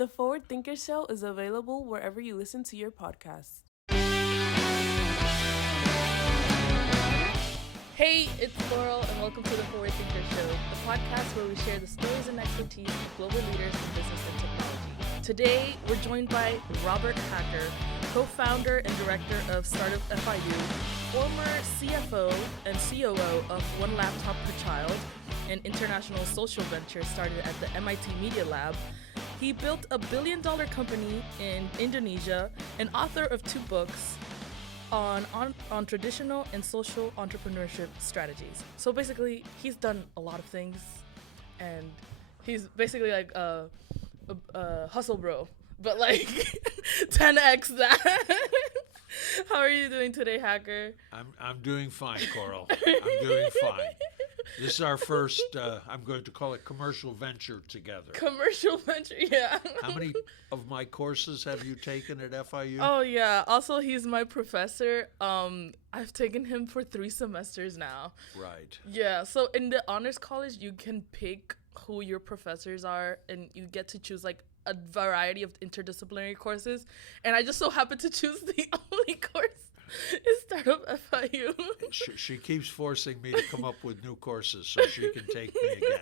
The Forward Thinker Show is available wherever you listen to your podcasts. Hey, it's Laurel, and welcome to The Forward Thinker Show, the podcast where we share the stories and expertise of global leaders in business and technology. Today, we're joined by Robert Hacker, co-founder and director of Startup FIU, former CFO and COO of One Laptop Per Child, an international social venture started at the MIT Media Lab. He built a billion-dollar company in Indonesia, and author of 2 books on traditional and social entrepreneurship strategies. So basically, he's done a lot of things, and he's basically like a hustle bro, but like 10x that. How are you doing today, Hacker? I'm doing fine, Coral. I'm doing fine. This is our first, I'm going to call it commercial venture together. Commercial venture, yeah. How many of my courses have you taken at FIU? Oh, yeah. Also, he's my professor. I've taken him for 3 semesters now. Right. Yeah. So in the honors college, you can pick who your professors are, and you get to choose like a variety of interdisciplinary courses. And I just so happen to choose the only course is Startup FIU. She keeps forcing me to come up with new courses so she can take me again.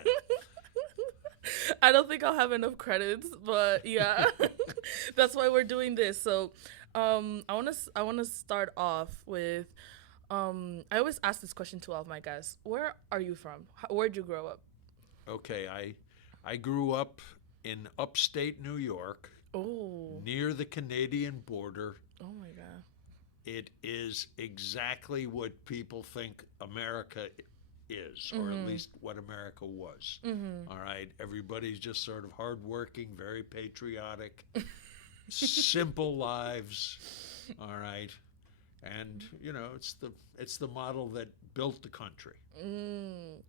I don't think I'll have enough credits, but yeah, that's why we're doing this. So, I wanna start off with, I always ask this question to all of my guests. Where are you from? Where'd you grow up? Okay, I grew up in upstate New York, near the Canadian border. Oh my God. It is exactly what people think America is, or at least what America was. All right, everybody's just sort of hardworking, very patriotic, simple lives. All right, and you know it's the model that built the country.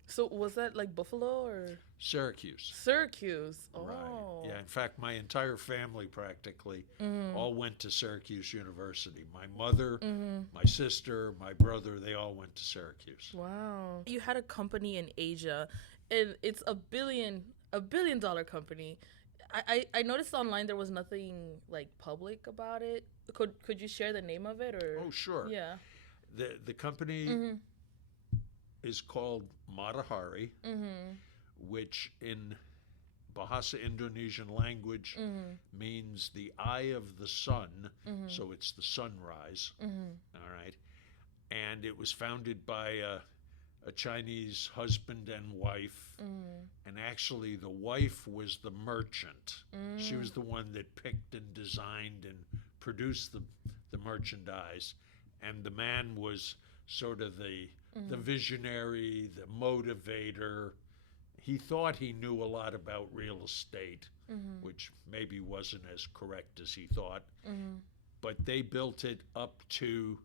So was that like Buffalo or Syracuse? Syracuse? Oh. Right. Yeah. In fact, my entire family practically all went to Syracuse University. My mother, my sister, my brother, they all went to Syracuse. Wow. You had a company in Asia, and it's a billion-dollar company. I noticed online there was nothing like public about it. Could you share the name of it or? Oh, sure. Yeah. The company is called Matahari, which in Bahasa Indonesian language means the eye of the sun, so it's the sunrise. All right, and it was founded by a Chinese husband and wife, and actually the wife was the merchant. She was the one that picked and designed and produced the merchandise, and the man was sort of the visionary, the motivator. He thought he knew a lot about real estate, which maybe wasn't as correct as he thought, but they built it up to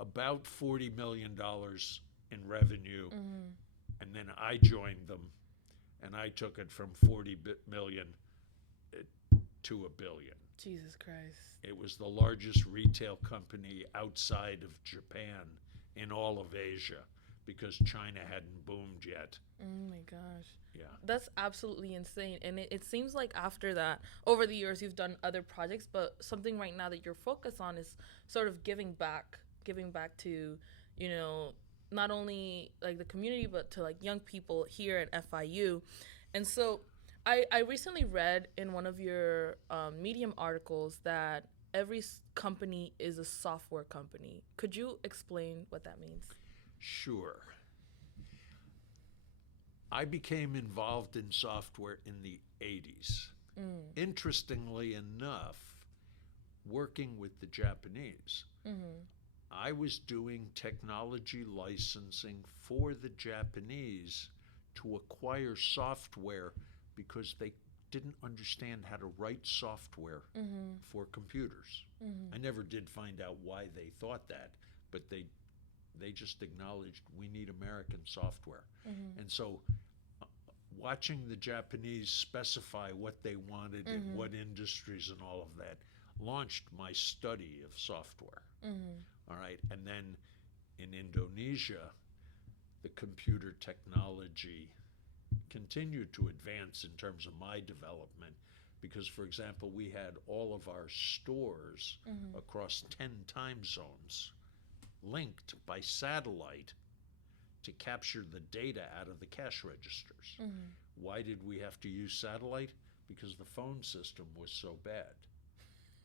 about $40 million in revenue, and then I joined them, and I took it from 40 million to $1 billion. Jesus Christ. It was the largest retail company outside of Japan in all of Asia because China hadn't boomed yet. Oh my gosh. Yeah. That's absolutely insane. And it seems like after that, over the years, you've done other projects, but something right now that you're focused on is sort of giving back to, you know, not only like the community, but to like young people here at FIU. And so I recently read in one of your Medium articles that every company is a software company. Could you explain what that means? Sure. I became involved in software in the 80s. Interestingly enough, working with the Japanese. I was doing technology licensing for the Japanese to acquire software because they didn't understand how to write software for computers. I never did find out why they thought that, but they just acknowledged we need American software. And so watching the Japanese specify what they wanted in what industries and all of that launched my study of software. All right, and then in Indonesia, the computer technology continued to advance in terms of my development Because, for example, we had all of our stores across 10 time zones linked by satellite to capture the data out of the cash registers. Why did we have to use satellite? Because the phone system was so bad.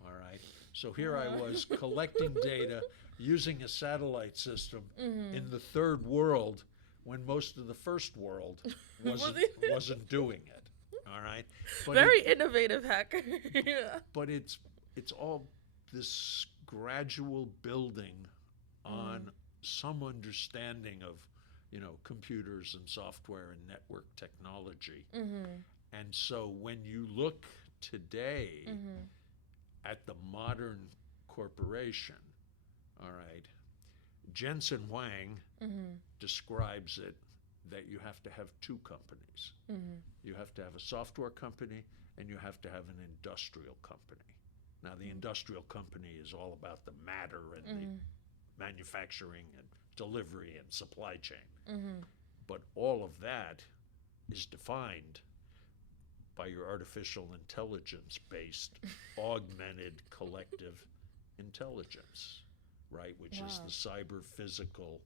All right. So here I was collecting data using a satellite system in the third world when most of the first world wasn't doing it. All right. But Very innovative hacker. but it's all this gradual building on some understanding of, computers and software and network technology. And so when you look today at the modern corporation, all right, Jensen Huang describes it that you have to have two companies. You have to have a software company and you have to have an industrial company. Now, the industrial company is all about the matter and the manufacturing and delivery and supply chain. But all of that is defined by your artificial intelligence-based augmented collective intelligence, right? Which is the cyber-physical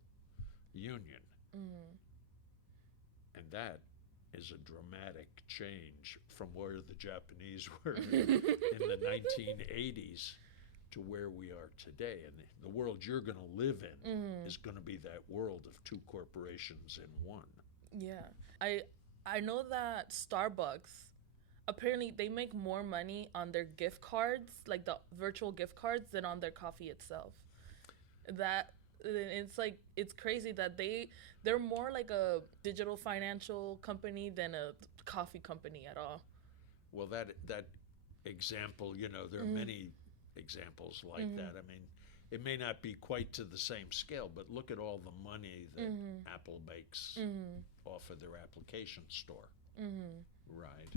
union. And that is a dramatic change from where the Japanese were in the 1980s to where we are today. And the world you're going to live in is going to be that world of two corporations in one. Yeah. I know that Starbucks, apparently they make more money on their gift cards, like the virtual gift cards, than on their coffee itself. It's crazy that they're more like a digital financial company than a coffee company at all. Well, that example, there are many examples like that. I mean, it may not be quite to the same scale, but look at all the money that Apple makes off of their application store. Right.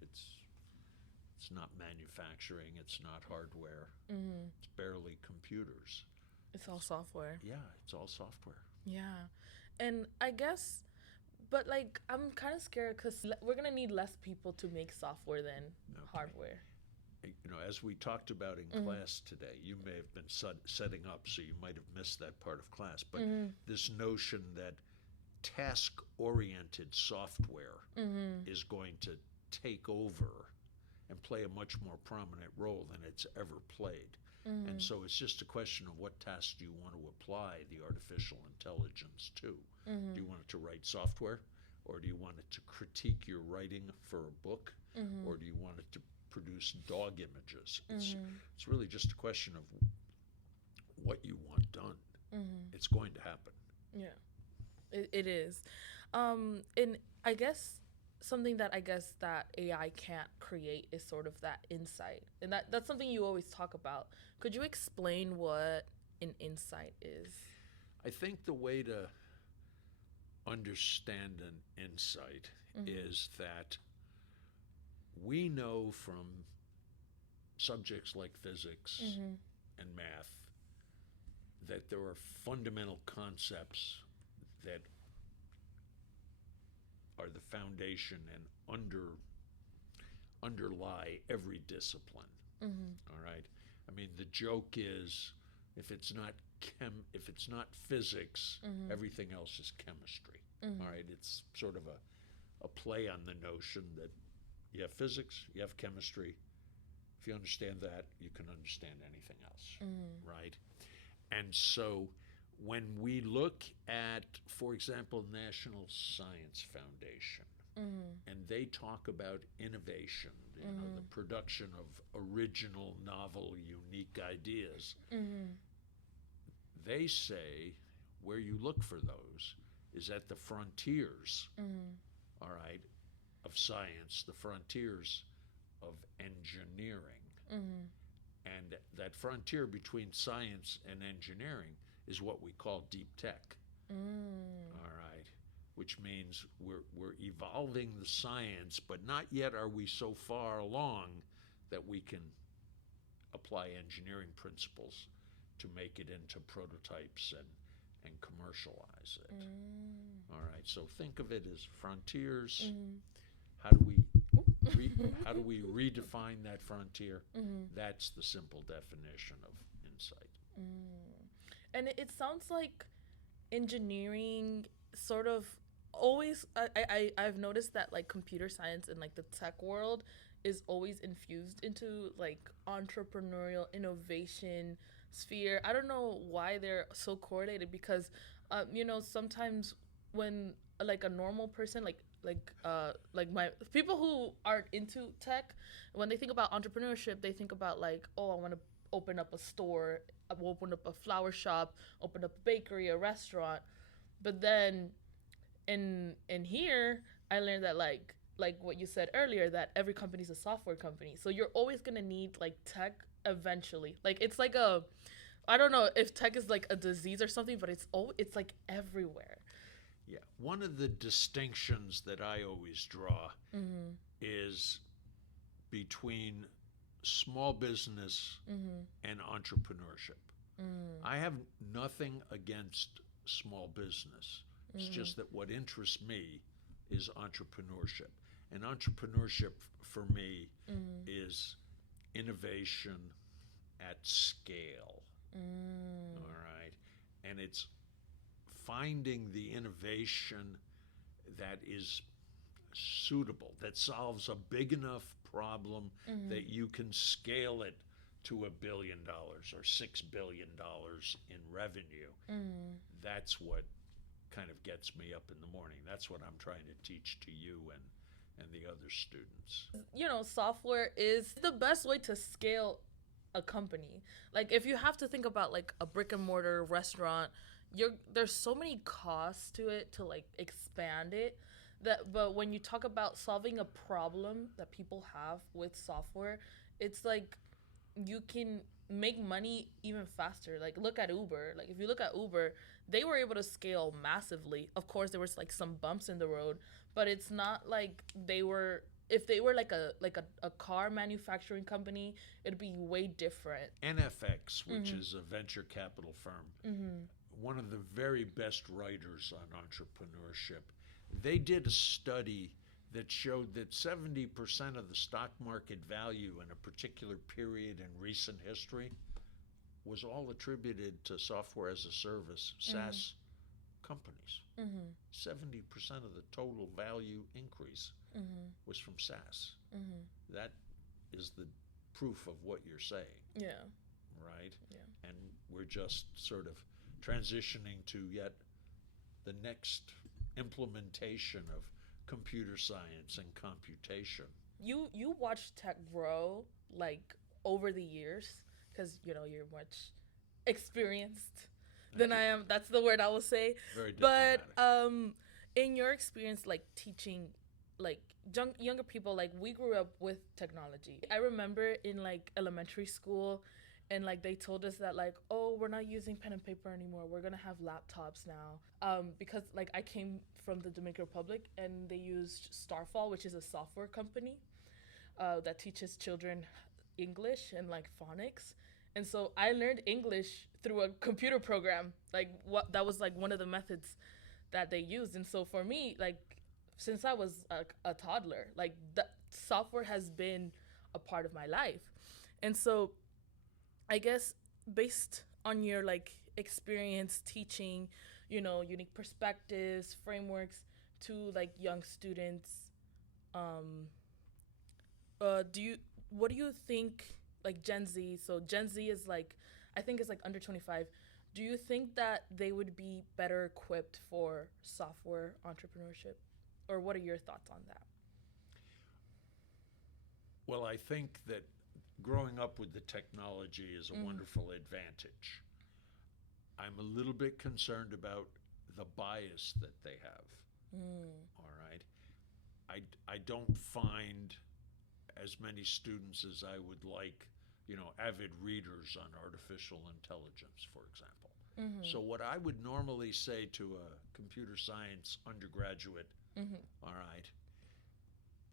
It's not manufacturing, it's not hardware. It's barely computers. It's all software. Yeah, it's all software. Yeah. And I guess, but like, I'm kind of scared because we're going to need less people to make software than hardware. As we talked about in class today, you may have been setting up, so you might have missed that part of class, but this notion that task-oriented software is going to take over and play a much more prominent role than it's ever played. And so it's just a question of what tasks do you want to apply the artificial intelligence to? Do you want it to write software? Or do you want it to critique your writing for a book? Or do you want it to produce dog images? It's really just a question of what you want done. It's going to happen. Yeah, it is. And I guess something that that AI can't create is sort of that insight. And that's something you always talk about. Could you explain what an insight is? I think the way to understand an insight is that we know from subjects like physics and math that there are fundamental concepts that are the foundation and underlie every discipline. All right. I mean, the joke is if it's not physics, everything else is chemistry. All right. It's sort of a play on the notion that you have physics, you have chemistry. If you understand that, you can understand anything else. Right. And so when we look at, for example, National Science Foundation, and they talk about innovation, the production of original, novel, unique ideas, they say where you look for those is at the frontiers, all right, of science, the frontiers of engineering. And that frontier between science and engineering is what we call deep tech. All right, which means we're evolving the science, but not yet are we so far along that we can apply engineering principles to make it into prototypes and commercialize it. All right, so think of it as frontiers. How do we how do we redefine that frontier? That's the simple definition of insight. And it sounds like engineering sort of always I've noticed that like computer science and like the tech world is always infused into like entrepreneurial innovation sphere. I don't know why they're so correlated because sometimes when like a normal person like my people who aren't into tech, when they think about entrepreneurship, they think about like, oh, I want to open up a store, open up a flower shop, open up a bakery, a restaurant. But then in here, I learned that like what you said earlier, that every company's a software company. So you're always gonna need like tech eventually. Like it's like a, I don't know if tech is like a disease or something, but it's like everywhere. Yeah, one of the distinctions that I always draw is between small business and entrepreneurship. I have nothing against small business. It's just that what interests me is entrepreneurship. And entrepreneurship for me is innovation at scale. All right. And it's finding the innovation that is suitable, that solves a big enough problem that you can scale it to $1 billion or $6 billion in revenue. That's what kind of gets me up in the morning. That's what I'm trying to teach to you and the other students. Software is the best way to scale a company. Like if you have to think about like a brick and mortar restaurant, there's so many costs to it to like expand it, but when you talk about solving a problem that people have with software, it's like you can make money even faster. Like look at Uber. Like if you look at Uber, they were able to scale massively. Of course there was like some bumps in the road, but it's not like if they were like a car manufacturing company, it'd be way different. NFX, which is a venture capital firm, one of the very best writers on entrepreneurship, they did a study that showed that 70% of the stock market value in a particular period in recent history was all attributed to software as a service, SaaS companies. 70% of the total value increase was from SaaS. That is the proof of what you're saying. Yeah. Right? Yeah. And we're just sort of transitioning to yet the next implementation of computer science and computation. You watched tech grow like over the years because you're much experienced than I am. That's the word I will say. Very diplomatic. But in your experience, like teaching like younger people, like we grew up with technology. I remember in like elementary school, and like they told us that like, oh, we're not using pen and paper anymore, we're gonna have laptops now, because like I came from the Dominican Republic and they used Starfall, which is a software company that teaches children English and like phonics. And so I learned English through a computer program. Like that was like one of the methods that they used. And so for me, like since I was a toddler, like the software has been a part of my life. And so I guess based on your like experience teaching, unique perspectives, frameworks to like young students, what do you think like Gen Z? So Gen Z is like, I think it's like under 25. Do you think that they would be better equipped for software entrepreneurship? Or what are your thoughts on that? Well, I think that growing up with the technology is a wonderful advantage. I'm a little bit concerned about the bias that they have. All right. I don't find as many students as I would like, avid readers on artificial intelligence, for example. So what I would normally say to a computer science undergraduate, all right,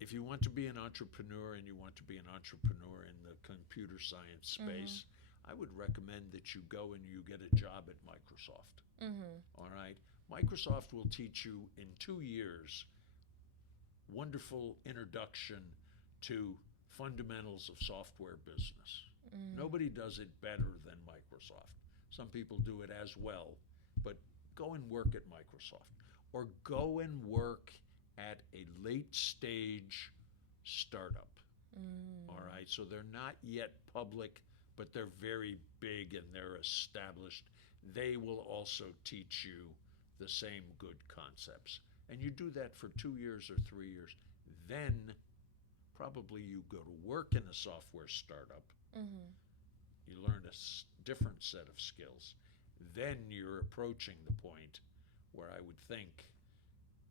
if you want to be an entrepreneur and you want to be an entrepreneur in the computer science space, I would recommend that you go and you get a job at Microsoft. All right. Microsoft will teach you in 2 years wonderful introduction to fundamentals of software business. Nobody does it better than Microsoft. Some people do it as well, but go and work at Microsoft, or go and work at a late stage startup. All right, so they're not yet public, but they're very big and they're established. They will also teach you the same good concepts. And you do that for 2 years or 3 years. Then probably you go to work in a software startup. You learn a different set of skills. Then you're approaching the point where I would think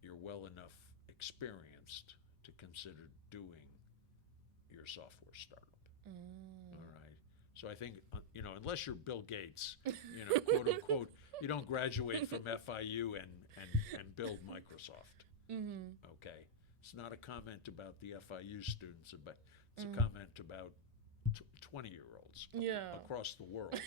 you're well enough experienced to consider doing your software startup. All right. So I think, unless you're Bill Gates, quote unquote, you don't graduate from FIU and build Microsoft. Okay. It's not a comment about the FIU students, but it's a comment about 20-year-olds across the world.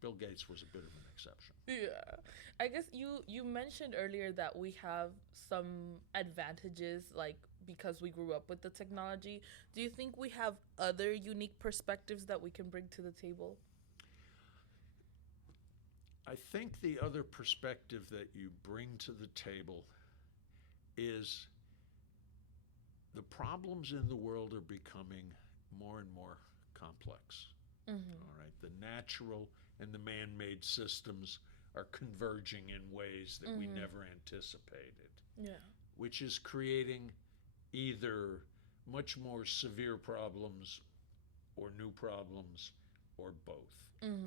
Bill Gates was a bit of an exception. Yeah. I guess you mentioned earlier that we have some advantages, like, because we grew up with the technology. Do you think we have other unique perspectives that we can bring to the table? I think the other perspective that you bring to the table is the problems in the world are becoming more and more complex. All right, the natural and the man-made systems are converging in ways that we never anticipated. Which is creating either much more severe problems or new problems or both.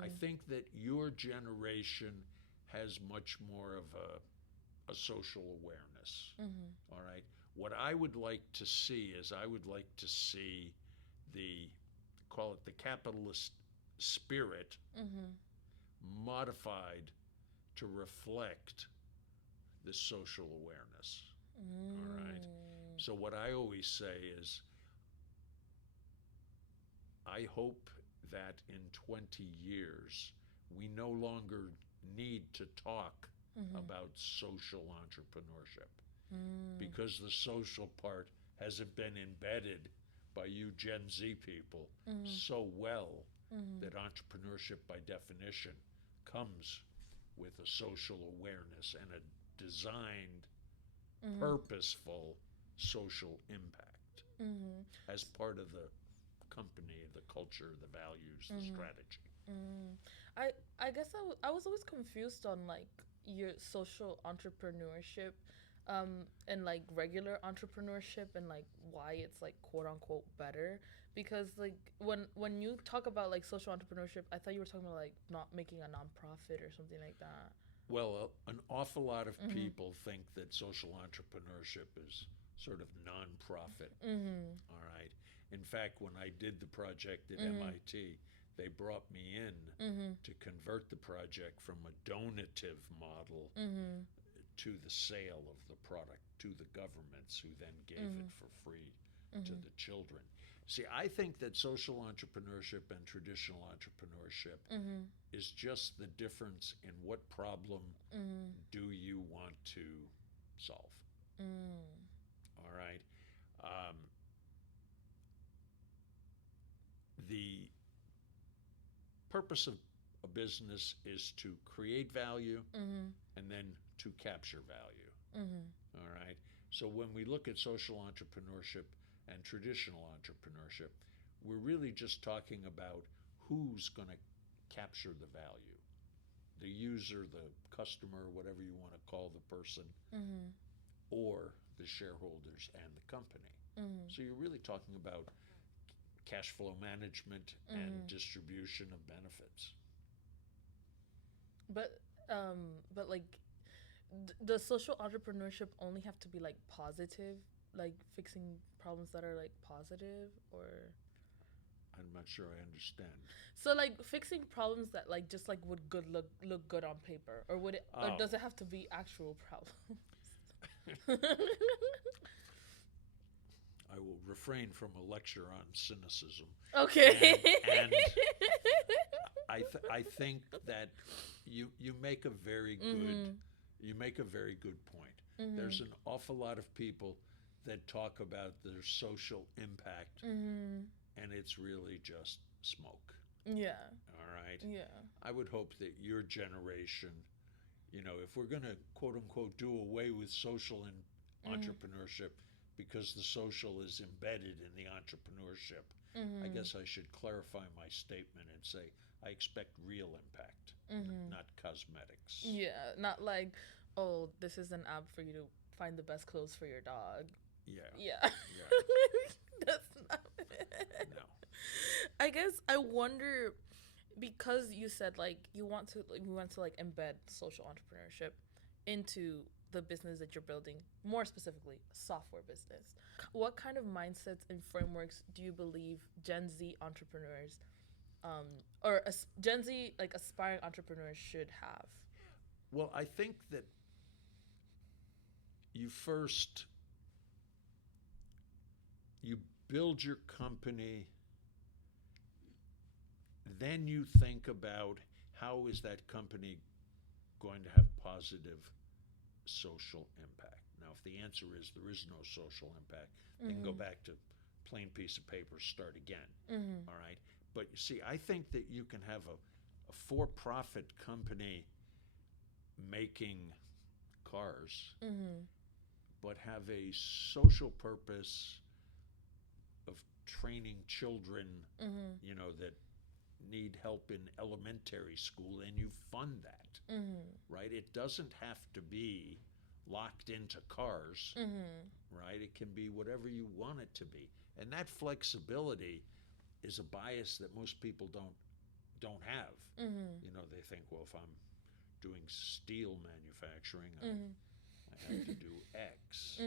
I think that your generation has much more of a social awareness. All right. What I would like to see is call it the capitalist spirit, modified to reflect this social awareness. All right. So what I always say is, I hope that in 20 years, we no longer need to talk about social entrepreneurship, because the social part hasn't been embedded by you Gen Z people so well that entrepreneurship by definition comes with a social awareness and a designed, purposeful social impact as part of the company, the culture, the values, the strategy. I guess I was always confused on like your social entrepreneurship and like regular entrepreneurship, and like why it's like quote unquote better, because like when you talk about like social entrepreneurship, I thought you were talking about like not making a nonprofit or something like that. Well, an awful lot of people think that social entrepreneurship is sort of nonprofit. All right. In fact, when I did the project at MIT, they brought me in to convert the project from a donative model to the sale of the product to the governments, who then gave it for free to the children. See, I think that social entrepreneurship and traditional entrepreneurship is just the difference in what problem do you want to solve. All right. The purpose of a business is to create value and then to capture value. All right. So when we look at social entrepreneurship and traditional entrepreneurship, we're really just talking about who's going to capture the value. The user, the customer, whatever you want to call the person, or the shareholders and the company. So you're really talking about cash flow management and distribution of benefits. But like, does social entrepreneurship only have to be like positive, like fixing problems that are like positive, or? I'm not sure I understand. So like fixing problems that like just like would look good on paper, or would it, or does it have to be actual problems? I will refrain from a lecture on cynicism. Okay. And I think that you make a very good point. There's an awful lot of people that talk about their social impact, and it's really just smoke. Yeah. All right. Yeah. I would hope that your generation, if we're going to quote unquote do away with social and entrepreneurship because the social is embedded in the entrepreneurship, I guess I should clarify my statement and say I expect real impact, not cosmetics. Yeah. Not like, oh, this is an app for you to find the best clothes for your dog. Yeah. Yeah. Yeah. That's not No. I guess I wonder, because you said like you want to like embed social entrepreneurship into the business that you're building, more specifically software business. What kind of mindsets and frameworks do you believe Gen Z entrepreneurs or Gen Z like aspiring entrepreneurs should have? Well, I think that you build your company, then you think about how is that company going to have positive social impact. Now, if the answer is there is no social impact, then go back to plain piece of paper, start again. All right. But you see, I think that you can have a for-profit company making cars, but have a social purpose of training children, that need help in elementary school, and you fund that, right? It doesn't have to be locked into cars, right? It can be whatever you want it to be, and that flexibility is a bias that most people don't have. They think, well, if I'm doing steel manufacturing, I have to do X.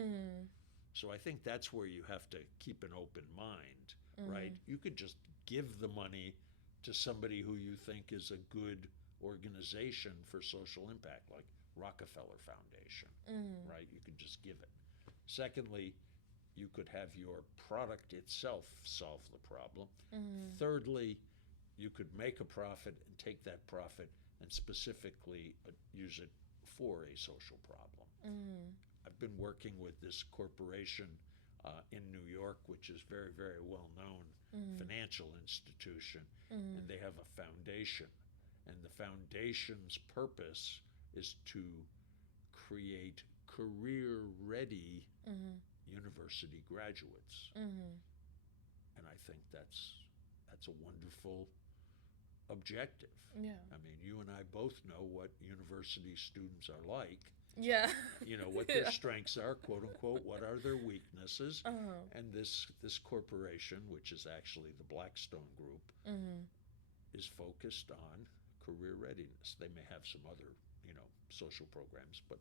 So I think that's where you have to keep an open mind, right? You could just give the money to somebody who you think is a good organization for social impact, like Rockefeller Foundation, right? You could just give it. Secondly, you could have your product itself solve the problem. Thirdly, you could make a profit and take that profit and specifically use it for a social problem. I've been working with this corporation in New York, which is very, very well known financial institution, and they have a foundation. And the foundation's purpose is to create career-ready university graduates. And I think that's a wonderful objective. Yeah. I mean, you and I both know what university students are like. Yeah. What their strengths are, quote unquote, what are their weaknesses. And this corporation, which is actually the Blackstone Group, is focused on career readiness. They may have some other, social programs, but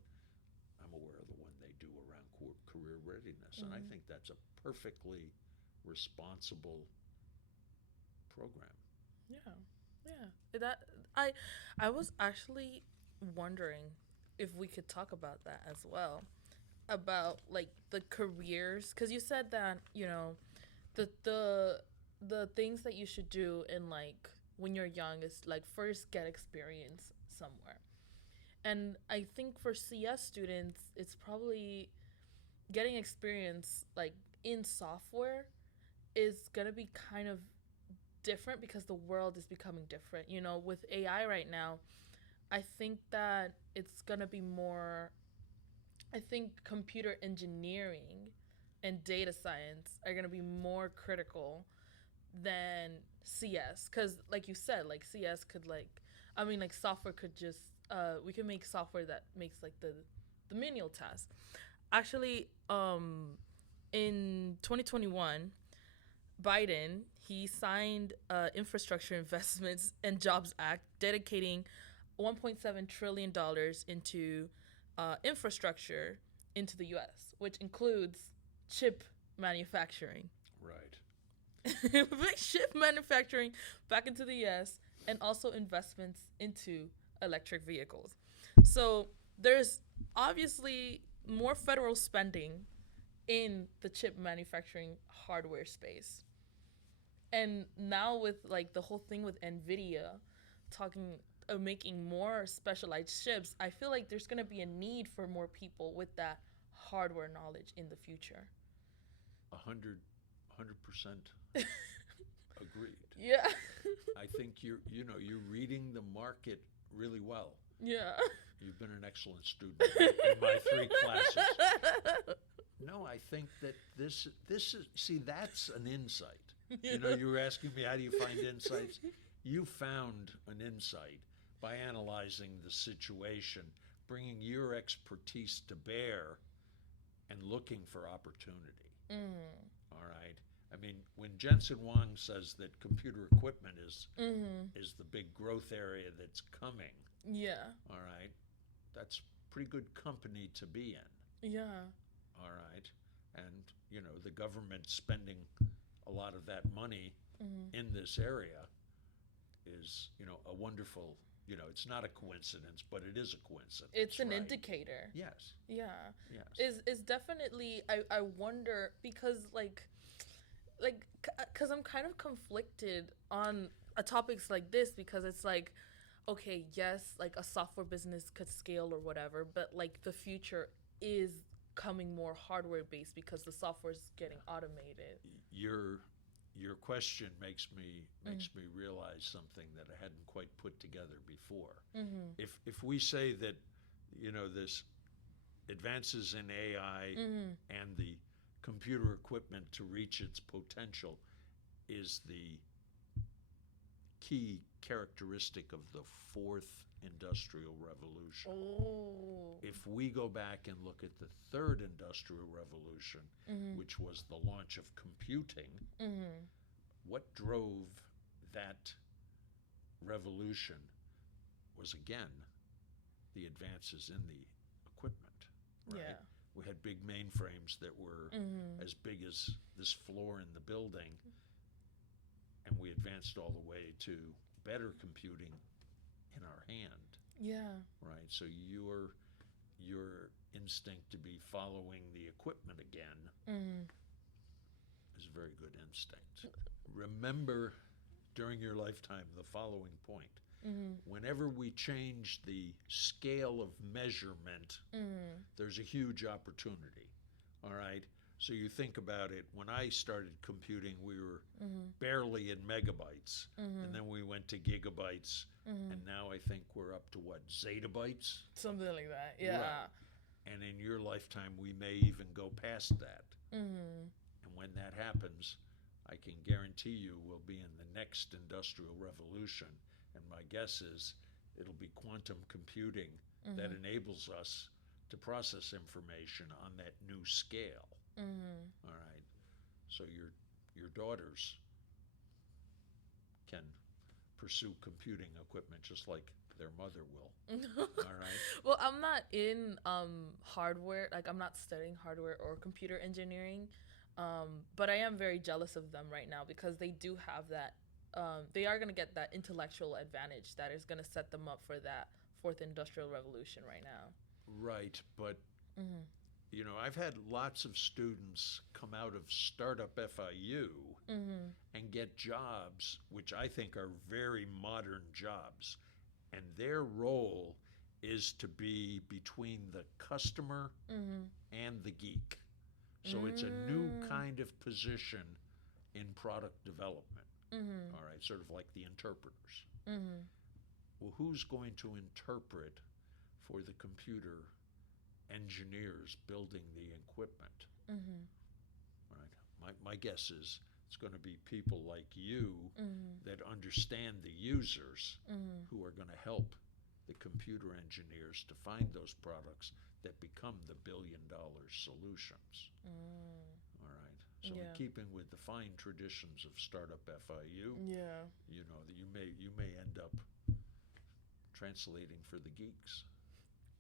I'm aware of the one they do around career readiness. And I think that's a perfectly responsible program. Yeah. Yeah. That I was actually wondering if we could talk about that as well, about like the careers, because you said that the things that you should do in like when you're young is like first get experience somewhere, and I think for CS students it's probably getting experience like in software is gonna be kind of different because the world is becoming different. With AI right now, I think that it's going to be more, I think computer engineering and data science are going to be more critical than CS. Because like you said, like CS could like software could just, we can make software that makes like the menial tasks. Actually, in 2021, Biden, he signed Infrastructure Investments and Jobs Act dedicating $1.7 trillion into infrastructure into the U.S., which includes chip manufacturing. Right. Chip manufacturing back into the U.S. and also investments into electric vehicles. So there's obviously more federal spending in the chip manufacturing hardware space. And now with like the whole thing with NVIDIA talking making more specialized chips, I feel like there's going to be a need for more people with that hardware knowledge in the future. 100% agreed. Yeah. I think you're reading the market really well. Yeah. You've been an excellent student in my 3 classes. No, I think that this is, see, that's an insight. You were asking me, how do you find insights? You found an insight by analyzing the situation, bringing your expertise to bear, and looking for opportunity. All right. I mean, when Jensen Huang says that computer equipment is the big growth area that's coming, Yeah. all right, that's pretty good company to be in. Yeah. All right. And, the government spending a lot of that money in this area is, a wonderful, it's not a coincidence, but it is a coincidence. It's an right? indicator. Yes. Yeah. Yes. Is definitely, I wonder, because because I'm kind of conflicted on topics like this, because it's like, okay, yes, like a software business could scale or whatever, but like the future is coming more hardware based because the software is getting automated. Your question makes me realize something that I hadn't quite put together before. If we say that this advances in AI and the computer equipment to reach its potential is the key characteristic of the 4th industrial revolution. Oh. If we go back and look at the 3rd industrial revolution, which was the launch of computing, what drove that revolution was, again, the advances in the equipment, right? Yeah. We had big mainframes that were as big as this floor in the building, and we advanced all the way to better computing in our hand. Yeah. Right. So your instinct to be following the equipment again is a very good instinct. Remember during your lifetime the following point. Whenever we change the scale of measurement, there's a huge opportunity. All right. So you think about it, when I started computing, we were barely in megabytes, and then we went to gigabytes, and now I think we're up to what, zettabytes? Something like that, yeah. Right. And in your lifetime, we may even go past that. And when that happens, I can guarantee you we'll be in the next industrial revolution, and my guess is it'll be quantum computing that enables us to process information on that new scale. All right. So your daughters can pursue computing equipment just like their mother will. All right. Well, I'm not in hardware, like I'm not studying hardware or computer engineering, but I am very jealous of them right now because they do have that. They are going to get that intellectual advantage that is going to set them up for that 4th industrial revolution right now. Right, but I've had lots of students come out of Startup FIU and get jobs, which I think are very modern jobs. And their role is to be between the customer and the geek. So it's a new kind of position in product development. All right, sort of like the interpreters. Well, who's going to interpret for the computer engineers building the equipment? Right. My guess is it's going to be people like you that understand the users who are going to help the computer engineers to find those products that become the billion-dollar solutions. All right. So in keeping with the fine traditions of Startup FIU, that you may end up translating for the geeks.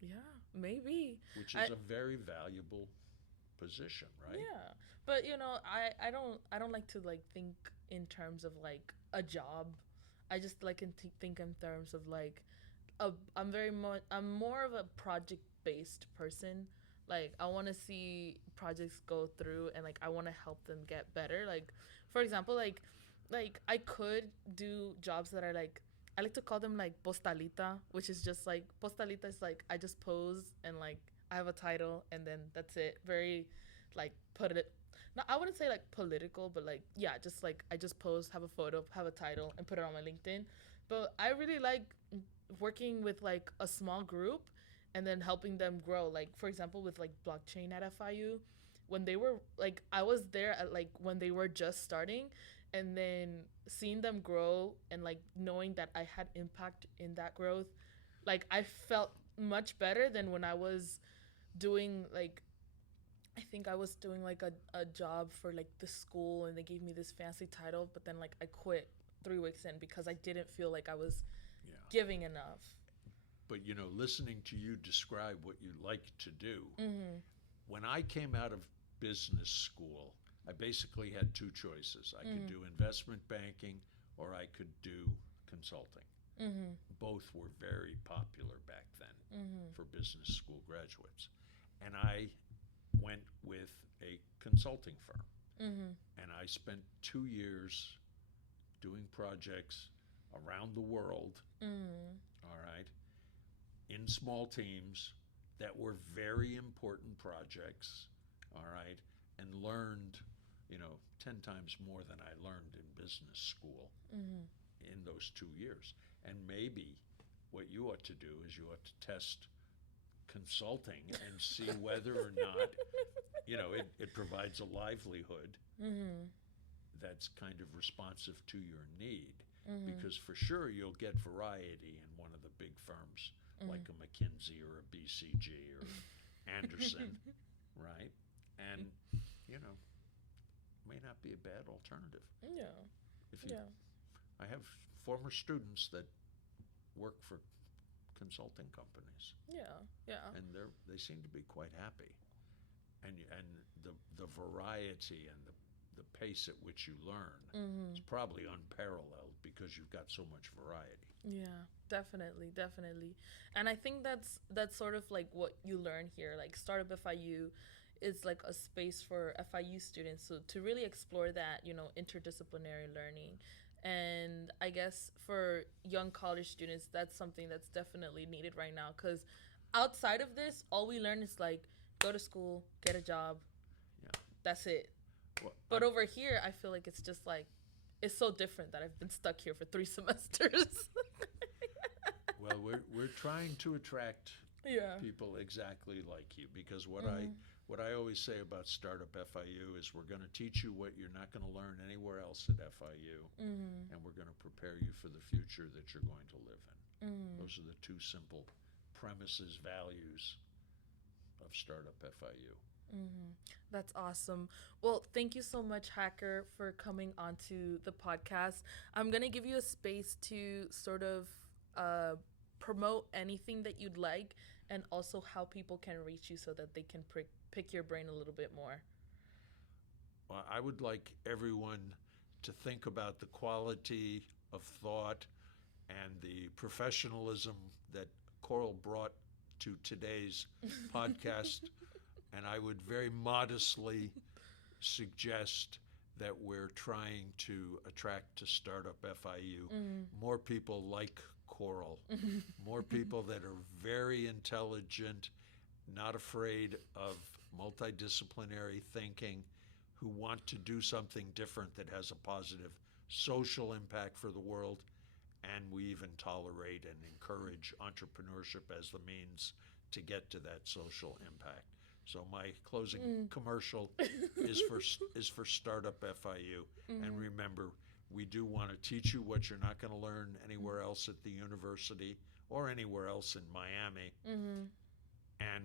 Yeah, maybe. Which is a very valuable position, right? Yeah, but I don't like to like think in terms of like a job. I just like think in terms of like I'm more of a project based person. Like I want to see projects go through and like I want to help them get better. Like for example, like I could do jobs that are like, I like to call them like postalita, which is just like, postalita is like I just pose and like I have a title and then that's it. Very like no, I wouldn't say like political, but like, yeah, just like I just post, have a photo, have a title, and put it on my LinkedIn. But I really like working with like a small group and then helping them grow. Like, for example, with like blockchain at FIU, when they were like, I was there at like when they were just starting, and then seeing them grow and like knowing that I had impact in that growth, like I felt much better than when I was doing like, I think I was doing like a job for like the school and they gave me this fancy title, but then like I quit 3 weeks in because I didn't feel like I was Yeah. giving enough. But listening to you describe what you like to do, Mm-hmm. when I came out of business school, I basically had two choices. I could do investment banking or I could do consulting. Mm-hmm. Both were very popular back then Mm-hmm. for business school graduates. And I went with a consulting firm. Mm-hmm. And I spent 2 years doing projects around the world, Mm-hmm. all right, in small teams that were very important projects, all right, and learned, 10 times more than I learned in business school Mm-hmm. in those 2 years. And maybe what you ought to do is you ought to test consulting and see whether or not, it provides a livelihood Mm-hmm. that's kind of responsive to your need. Mm-hmm. Because for sure you'll get variety in one of the big firms like a McKinsey or a BCG or Anderson, right? And, may not be a bad alternative. Yeah. If you, Yeah. I have former students that work for consulting companies, Yeah. Yeah. and they seem to be quite happy. And the variety and the pace at which you learn is probably unparalleled because you've got so much variety. Yeah, definitely, definitely. And I think that's sort of like what you learn here. Like Startup FIU is like a space for FIU students to really explore that, interdisciplinary learning. And I guess for young college students, that's something that's definitely needed right now because outside of this, all we learn is like go to school, get a job. Yeah. That's it. Well, But over here, I feel like it's just like it's so different that I've been stuck here for 3 semesters. well, we're trying to attract Yeah. people exactly like you because what I always say about Startup FIU is we're going to teach you what you're not going to learn anywhere else at FIU, and we're going to prepare you for the future that you're going to live in. Those are the two simple premises, values of Startup FIU. That's awesome. Well, thank you so much, Hacker, for coming onto the podcast. I'm going to give you a space to sort of promote anything that you'd like and also how people can reach you so that they can pick your brain a little bit more. Well, I would like everyone to think about the quality of thought and the professionalism that Coral brought to today's podcast. And I would very modestly suggest that we're trying to attract to Startup FIU more people like Coral, more people that are very intelligent, not afraid of multidisciplinary thinking, who want to do something different that has a positive social impact for the world. And we even tolerate and encourage entrepreneurship as the means to get to that social impact. So my closing commercial is for Startup FIU. And remember, we do want to teach you what you're not going to learn anywhere else at the university or anywhere else in Miami. And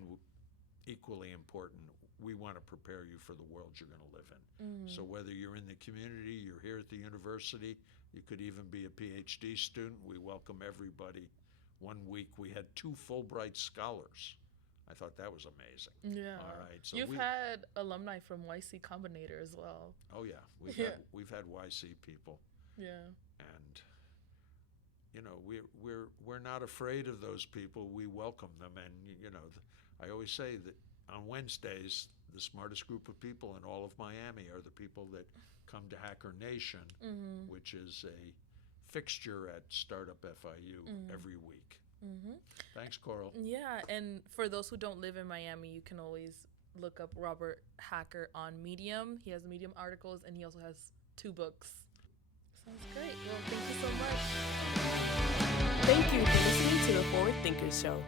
equally important, we want to prepare you for the world you're going to live in. So whether you're in the community, you're here at the university, you could even be a PhD student, we welcome everybody. One week we had 2 Fulbright scholars. I thought that was amazing. Yeah. All right. So You've had alumni from YC Combinator as well. Oh yeah, we've had YC people. Yeah. And we're not afraid of those people. We welcome them, and I always say that on Wednesdays the smartest group of people in all of Miami are the people that come to Hacker Nation, which is a fixture at Startup FIU every week. Thanks, Coral. Yeah, and for those who don't live in Miami, you can always look up Robert Hacker on Medium. He has Medium articles, and he also has 2 books. Sounds great. Well, thank you so much. Thank you for listening to the Forward Thinkers Show.